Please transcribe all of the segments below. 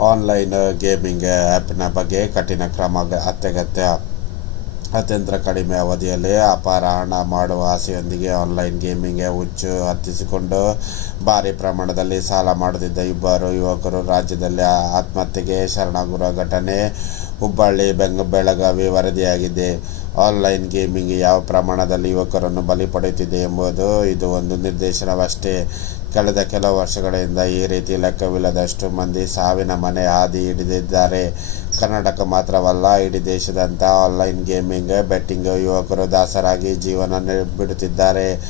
Online gaming ಆ್ಯಪ್ನ ಬಗ್ಗೆ ಕಠಿಣ ಕ್ರಮ ಅತ್ಯಗತ್ಯ. ಅತ್ಯಂತ ಕಡಿಮೆ ಅವಧಿಯಲ್ಲಿ ಅಪಾರ ಹಣ ಮಾಡುವ ಆಸೆಯೊಂದಿಗೆ ಆನ್ಲೈನ್ ಗೇಮಿಂಗ್ಗೆ ಹುಚ್ಚು ಹತ್ತಿಸಿಕೊಂಡು ಭಾರಿ ಪ್ರಮಾಣದಲ್ಲಿ ಸಾಲ ಮಾಡುತ್ತಿದ್ದ ಇಬ್ಬರು ಯುವಕರು ರಾಜ್ಯದಲ್ಲಿ ಆತ್ಮಹತ್ಯೆಗೆ ಶರಣಾಗುವ ಘಟನೆ ಹುಬ್ಬಳ್ಳಿ, ಬೆಂಗ ಬೆಳಗಾವಿ ವರದಿಯಾಗಿದೆ. ಆನ್ಲೈನ್ ಗೇಮಿಂಗ್ ಯಾವ ಪ್ರಮಾಣದಲ್ಲಿ ಯುವಕರನ್ನು ಬಲಿ ಪಡೆಯುತ್ತಿದೆ ಎಂಬುದು ಇದು ಒಂದು ನಿರ್ದೇಶನವಷ್ಟೇ. ಕಳೆದ ಕೆಲವು ವರ್ಷಗಳಿಂದ ಈ ರೀತಿ ಲೆಕ್ಕವಿಲ್ಲದಷ್ಟು ಮಂದಿ ಸಾವಿನ ಮನೆ ಹಾದಿ ಹಿಡಿದಿದ್ದಾರೆ. ಕರ್ನಾಟಕ ಮಾತ್ರವಲ್ಲ, ಇಡೀ ದೇಶದಂಥ ಆನ್ಲೈನ್ ಗೇಮಿಂಗ್, ಬೆಟ್ಟಿಂಗ್ ಯುವಕರು ದಾಸರಾಗಿ ಜೀವನ ಬಿಡುತ್ತಿದ್ದಾರೆ.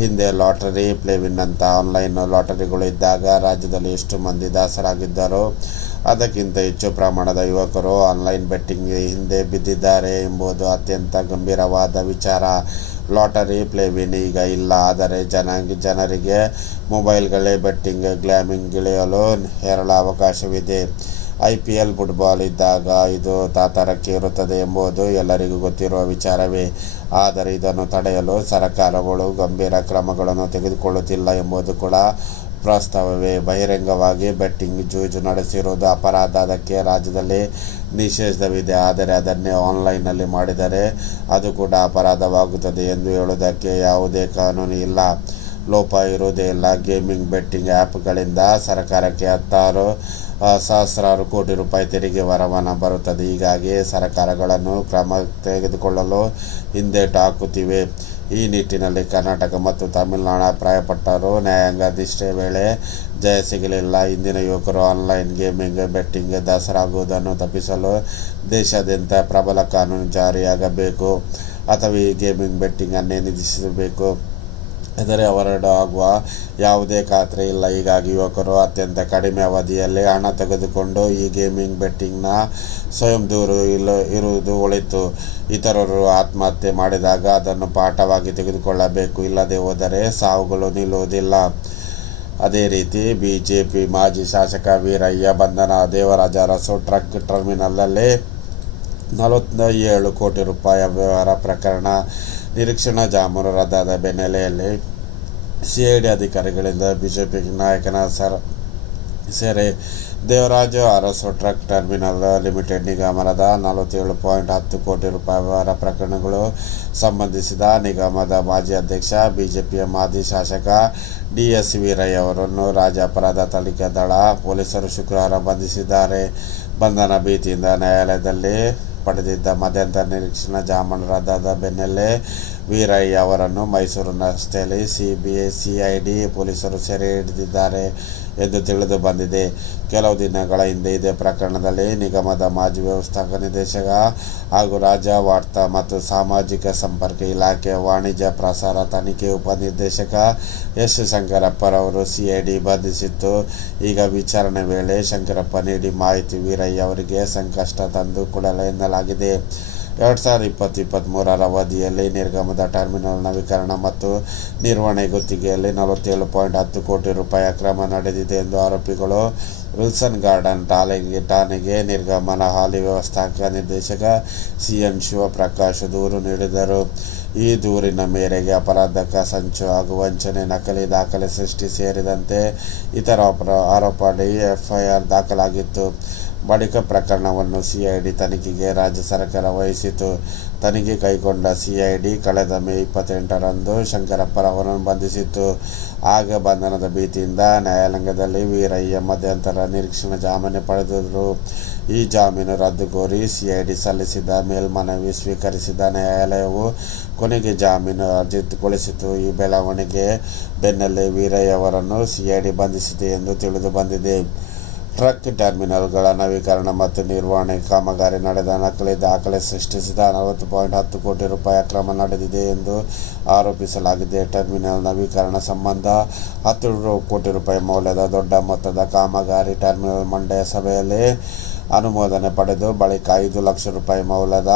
ಹಿಂದೆ ಲಾಟರಿ ಪ್ಲೇವಿನ್ನಂಥ ಆನ್ಲೈನ್ ಲಾಟರಿಗಳು ಇದ್ದಾಗ ರಾಜ್ಯದಲ್ಲಿ ಎಷ್ಟು ಮಂದಿ ದಾಸರಾಗಿದ್ದರು, ಅದಕ್ಕಿಂತ ಹೆಚ್ಚು ಪ್ರಮಾಣದ ಯುವಕರು ಆನ್ಲೈನ್ ಬೆಟ್ಟಿಂಗ್ ಹಿಂದೆ ಬಿದ್ದಿದ್ದಾರೆ ಎಂಬುದು ಅತ್ಯಂತ ಗಂಭೀರವಾದ ವಿಚಾರ. ಲಾಟರಿ ಪ್ಲೇವಿನ್ ಈಗ ಇಲ್ಲ, ಆದರೆ ಜನ ಜನರಿಗೆ ಮೊಬೈಲ್ಗಳೇ ಬೆಟ್ಟಿಂಗ್ ಗ್ಲಾಮಿಂಗ್ ಗಿಳಿಯಲು ಹೇರಳ ಅವಕಾಶವಿದೆ ಐ ಪಿ ಎಲ್ ಫುಟ್ಬಾಲ್ ಇದ್ದಾಗ ಇದು ತಾತರಕ್ಕೆ ಇರುತ್ತದೆ ಎಂಬುದು ಎಲ್ಲರಿಗೂ ಗೊತ್ತಿರುವ ವಿಚಾರವೇ. ಆದರೆ ಇದನ್ನು ತಡೆಯಲು ಸರ್ಕಾರಗಳು ಗಂಭೀರ ಕ್ರಮಗಳನ್ನು ತೆಗೆದುಕೊಳ್ಳುತ್ತಿಲ್ಲ ಎಂಬುದು ಕೂಡ ಪ್ರಸ್ತಾವವೇ. ಬಹಿರಂಗವಾಗಿ ಬೆಟ್ಟಿಂಗ್ ಜೂಜು ನಡೆಸಿರುವುದು ಅಪರಾಧ. ಅದಕ್ಕೆ ರಾಜ್ಯದಲ್ಲಿ ನಿಷೇಧವಿದೆ. ಆದರೆ ಅದನ್ನೇ ಆನ್ಲೈನ್ನಲ್ಲಿ ಮಾಡಿದರೆ ಅದು ಕೂಡ ಅಪರಾಧವಾಗುತ್ತದೆ ಎಂದು ಹೇಳುವುದಕ್ಕೆ ಯಾವುದೇ ಕಾನೂನು ಇಲ್ಲ. ಲೋಪ ಇರುವುದೇ ಇಲ್ಲ. ಗೇಮಿಂಗ್ ಬೆಟ್ಟಿಂಗ್ ಆ್ಯಪ್ಗಳಿಂದ ಸರ್ಕಾರಕ್ಕೆ ಹತ್ತಾರು ಸಹಸ್ರಾರು ಕೋಟಿ ರೂಪಾಯಿ ತೆರಿಗೆ ವರಮಾನ ಬರುತ್ತದೆ. ಹೀಗಾಗಿ ಸರ್ಕಾರಗಳನ್ನು ಕ್ರಮ ತೆಗೆದುಕೊಳ್ಳಲು ಹಿಂದೇಟು ಹಾಕುತ್ತಿವೆ. ಈ ನಿಟ್ಟಿನಲ್ಲಿ ಕರ್ನಾಟಕ ಮತ್ತು ತಮಿಳುನಾಡು ಅಭಿಪ್ರಾಯಪಟ್ಟರು ನ್ಯಾಯಾಂಗಾಧಿಷ್ಠೆ ವೇಳೆ ಜಯ ಸಿಗಲಿಲ್ಲ. ಇಂದಿನ ಯುವಕರು ಆನ್ಲೈನ್ ಗೇಮಿಂಗ್, ಬೆಟ್ಟಿಂಗ್ ದಾಸರಾಗುವುದನ್ನು ತಪ್ಪಿಸಲು ದೇಶಾದ್ಯಂತ ಪ್ರಬಲ ಕಾನೂನು ಜಾರಿಯಾಗಬೇಕು. ಅಥವಾ ಈ ಗೇಮಿಂಗ್ ಬೆಟ್ಟಿಂಗನ್ನೇ ನಿಧಿಸಬೇಕು ಆದರೆ ಹೊರಡುವ ಯಾವುದೇ ಖಾತ್ರಿ ಇಲ್ಲ. ಹೀಗಾಗಿ ಯುವಕರು ಅತ್ಯಂತ ಕಡಿಮೆ ಅವಧಿಯಲ್ಲಿ ಹಣ ತೆಗೆದುಕೊಂಡು ಈ ಗೇಮಿಂಗ್ ಬೆಟ್ಟಿಂಗ್ನ ಸ್ವಯಂ ದೂರು ಇಲ್ಲ ಇರುವುದು ಒಳಿತು. ಇತರರು ಆತ್ಮಹತ್ಯೆ ಮಾಡಿದಾಗ ಅದನ್ನು ಪಾಠವಾಗಿ ತೆಗೆದುಕೊಳ್ಳಬೇಕು. ಇಲ್ಲದೆ ಹೋದರೆ ಸಾವುಗಳು ನಿಲ್ಲುವುದಿಲ್ಲ. ಅದೇ ರೀತಿ ಬಿ ಜೆ ಪಿ ಮಾಜಿ ಶಾಸಕ ವೀರಯ್ಯ ಬಂಧನ ದೇವರಾಜ ಅರಸು ಟ್ರಕ್ ಟರ್ಮಿನಲ್ನಲ್ಲಿ ನಲವತ್ತ ಏಳು ಕೋಟಿ ರೂಪಾಯಿ ವ್ಯವಹಾರ ಪ್ರಕರಣ ನಿರೀಕ್ಷಣಾ ಜಾಮೂರು ರದ್ದಾದ ಬೆನ್ನಲೆಯಲ್ಲಿ ಸಿ ಐ ಡಿ ಅಧಿಕಾರಿಗಳಿಂದ ಬಿಜೆಪಿ ನಾಯಕನ ಸರ್ ಸೇರಿ Devaraj Urs truck terminal limited ನಿಗಮದ ನಲವತ್ತೇಳು ಪಾಯಿಂಟ್ ಹತ್ತು ಕೋಟಿ ರೂಪಾಯಿ ವ್ಯವಹಾರ ಪ್ರಕರಣಗಳು ಸಂಬಂಧಿಸಿದ ನಿಗಮದ ಮಾಜಿ ಅಧ್ಯಕ್ಷ, ಬಿಜೆಪಿಯ ಮಾಜಿ ಶಾಸಕ ಡಿ ಎಸ್ ವೀರಯ್ಯ ಅವರನ್ನು ರಾಜ್ಯ ಅಪರಾಧ ತನಿಖಾ ದಳ ಪೊಲೀಸರು ಶುಕ್ರವಾರ ಬಂಧಿಸಿದ್ದಾರೆ. ಬಂಧನ ಭೀತಿಯಿಂದ ನ್ಯಾಯಾಲಯದಲ್ಲಿ ಪಡೆದಿದ್ದ ಮಧ್ಯಂತರ ನಿರೀಕ್ಷಣಾ ಜಾಮೀನು ರದ್ದಾದ ಬೆನ್ನಲ್ಲೇ ವೀರಯ್ಯ ಅವರನ್ನು ಮೈಸೂರು ರಸ್ತೆಯಲ್ಲಿ ಸಿಬಿಐ, ಸಿಐಡಿ ಪೊಲೀಸರು ಸೆರೆ ಹಿಡಿದಿದ್ದಾರೆ ಎಂದು ತಿಳಿದು ಬಂದಿದೆ. ಕೆಲವು ದಿನಗಳ ಹಿಂದೆ ಇದೇ ಪ್ರಕರಣದಲ್ಲಿ ನಿಗಮದ ಮಾಜಿ ವ್ಯವಸ್ಥಾಪಕ ನಿರ್ದೇಶಕ ಹಾಗೂ ರಾಜ್ಯ ವಾರ್ತಾ ಮತ್ತು ಸಾಮಾಜಿಕ ಸಂಪರ್ಕ ಇಲಾಖೆ ವಾಣಿಜ್ಯ ಪ್ರಸಾರ ತನಿಖೆ ಉಪನಿರ್ದೇಶಕ ಎಸ್. ಶಂಕರಪ್ಪರವರು ಸಿಐಡಿ ಬಂಧಿಸಿತ್ತು. ಈಗ ವಿಚಾರಣೆ ವೇಳೆ ಶಂಕರಪ್ಪ ನೀಡಿ ಮಾಹಿತಿ ವೀರಯ್ಯ ಅವರಿಗೆ ಸಂಕಷ್ಟ ತಂದು ಕೊಡಲು ಎನ್ನಲಾಗಿದೆ. ಎರಡು ಸಾವಿರದ ಇಪ್ಪತ್ತು ಇಪ್ಪತ್ತ್ಮೂರರ ಅವಧಿಯಲ್ಲಿ ನಿರ್ಗಮದ ಟರ್ಮಿನಲ್ ನವೀಕರಣ ಮತ್ತು ನಿರ್ವಹಣೆ ಗುತ್ತಿಗೆಯಲ್ಲಿ ನಲವತ್ತೇಳು ಪಾಯಿಂಟ್ ಹತ್ತು ಕೋಟಿ ರೂಪಾಯಿ ಅಕ್ರಮ ನಡೆದಿದೆ ಎಂದು ಆರೋಪಿಗಳು ವಿಲ್ಸನ್ ಗಾರ್ಡನ್ ಠಾಣೆಗೆ ಠಾಣೆಗೆ ನಿರ್ಗಮನ ಹಾಲಿ ವ್ಯವಸ್ಥಾಪಕ ನಿರ್ದೇಶಕ ಸಿ ಎನ್ ಶಿವಪ್ರಕಾಶ್ ದೂರು ನೀಡಿದರು. ಈ ದೂರಿನ ಮೇರೆಗೆ ಅಪರಾಧಕ ಸಂಚು ಹಾಗೂ ವಂಚನೆ ನಕಲಿ ದಾಖಲೆ ಸೃಷ್ಟಿ ಸೇರಿದಂತೆ ಇತರ ಅಪರ ಆರೋಪಡಿ ಎಫ್ಐಆರ್ ದಾಖಲಾಗಿತ್ತು. ಬಳಿಕ ಪ್ರಕರಣವನ್ನು ಸಿಐಡಿ ತನಿಖೆಗೆ ರಾಜ್ಯ ಸರ್ಕಾರ ವಹಿಸಿತು ತನಿಖೆ ಕೈಗೊಂಡ ಸಿಐಡಿ ಕಳೆದ ಮೇ ಇಪ್ಪತ್ತೆಂಟರಂದು ಶಂಕರಪ್ಪರವರನ್ನು ಬಂಧಿಸಿತ್ತು. ಆಗ ಬಂಧನದ ಭೀತಿಯಿಂದ ನ್ಯಾಯಾಲಯದಲ್ಲಿ ವೀರಯ್ಯ ಮಧ್ಯಂತರ ನಿರೀಕ್ಷಣಾ ಜಾಮೀನು ಪಡೆದರು. ಈ ಜಾಮೀನು ರದ್ದು ಕೋರಿ ಸಿಐಡಿ ಸಲ್ಲಿಸಿದ ಮೇಲ್ಮನವಿ ಸ್ವೀಕರಿಸಿದ ನ್ಯಾಯಾಲಯವು ಕೊನೆಗೆ ಜಾಮೀನು ಅರ್ಜಿಗೊಳಿಸಿತು. ಈ ಬೆಳವಣಿಗೆ ಬೆನ್ನಲ್ಲೇ ವೀರಯ್ಯ ಅವರನ್ನು ಸಿಐಡಿ ಬಂಧಿಸಿದೆ ಎಂದು ತಿಳಿದು ಬಂದಿದೆ. ಟ್ರಕ್ ಟರ್ಮಿನಲ್ಗಳ ನವೀಕರಣ ಮತ್ತು ನಿರ್ವಹಣೆ ಕಾಮಗಾರಿ ನಡೆದ ನಕಲಿ ದಾಖಲೆ ಸೃಷ್ಟಿಸಿದ ನಲವತ್ತು ಪಾಯಿಂಟ್ ಹತ್ತು ಕೋಟಿ ರೂಪಾಯಿ ಅಕ್ರಮ ನಡೆದಿದೆ ಎಂದು ಆರೋಪಿಸಲಾಗಿದೆ. ಟರ್ಮಿನಲ್ ನವೀಕರಣ ಸಂಬಂಧ ಹತ್ತು ಕೋಟಿ ರೂಪಾಯಿ ಮೌಲ್ಯದ ದೊಡ್ಡ ಮೊತ್ತದ ಕಾಮಗಾರಿ ಟರ್ಮಿನಲ್ ಮಂಡಯ ಸಭೆಯಲ್ಲಿ ಅನುಮೋದನೆ ಪಡೆದು ಬಳಿಕ ಐದು ಲಕ್ಷ ರೂಪಾಯಿ ಮೌಲ್ಯದ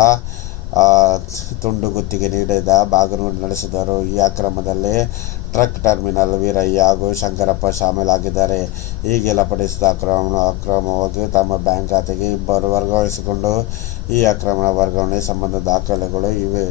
ತುಂಡು ಗುತ್ತಿಗೆ ನೀಡಿದ ಬಾಗಿಲು ನಡೆಸಿದರು. ಈ ಅಕ್ರಮದಲ್ಲಿ ಟ್ರಕ್ ಟರ್ಮಿನಲ್ ವೀರಯ್ಯ ಹಾಗೂ ಶಂಕರಪ್ಪ ಶಾಮೀಲಾಗಿದ್ದಾರೆ. ಈ ಪಡಿಸಿದ ಅಕ್ರಮ ಅಕ್ರಮವಾಗಿ ತಮ್ಮ ಬ್ಯಾಂಕ್ ಖಾತೆಗೆ ಇಬ್ಬರು ವರ್ಗಾಯಿಸಿಕೊಂಡು ಈ ಅಕ್ರಮ ವರ್ಗಾವಣೆ ಸಂಬಂಧ ದಾಖಲೆಗಳು ಇವೆ.